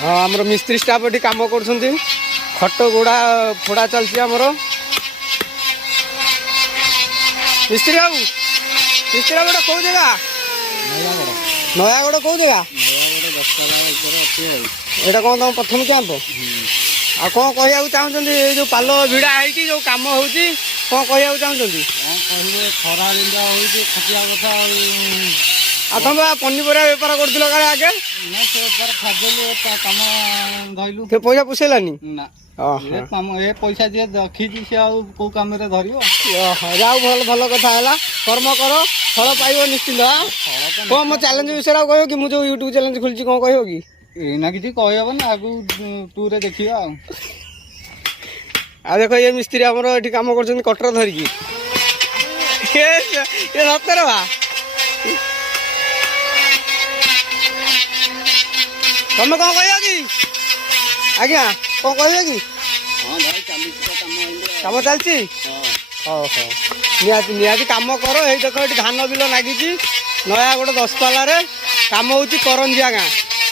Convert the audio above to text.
हाँ आमर मिस्त्री स्टाफ ये कम कर खट गुड़ा फोड़ा चलती आमर मिस्त्री बाबू कौ जगह नयागढ़ कौ जगह यहाँ कौन तुम प्रथम कैंप आ कौन कह चाहते जो पाल भिड़ा है जो कम हो कौन कह चाहते खरा लिंदा होती खटिया कथा तुम पनीपरिया बेपार कर आगे काम धरलु से पैसा पुषेलानी ना ए पैसा जी रखी सी कौ कम धर जाओ भल भल कथा है कर्म कर फल पाइब निश्चिंत कौन मो चैलेंज विषय कह कि मुझे यूट्यूब चैलेंज खोली कौन कह कि एना किसी कहबन आगु टूर देखा आ देख ये मिस्त्री आमर ये कम कर कटर धरिकी सतर बा तुम कौन कह कि आज्ञा कौन कह कि कम चलती निहाती निहाती कम कर ये देख ये धान बिल लगी नयागढ़ 10 पालार कम हूँ करंजिया गाँ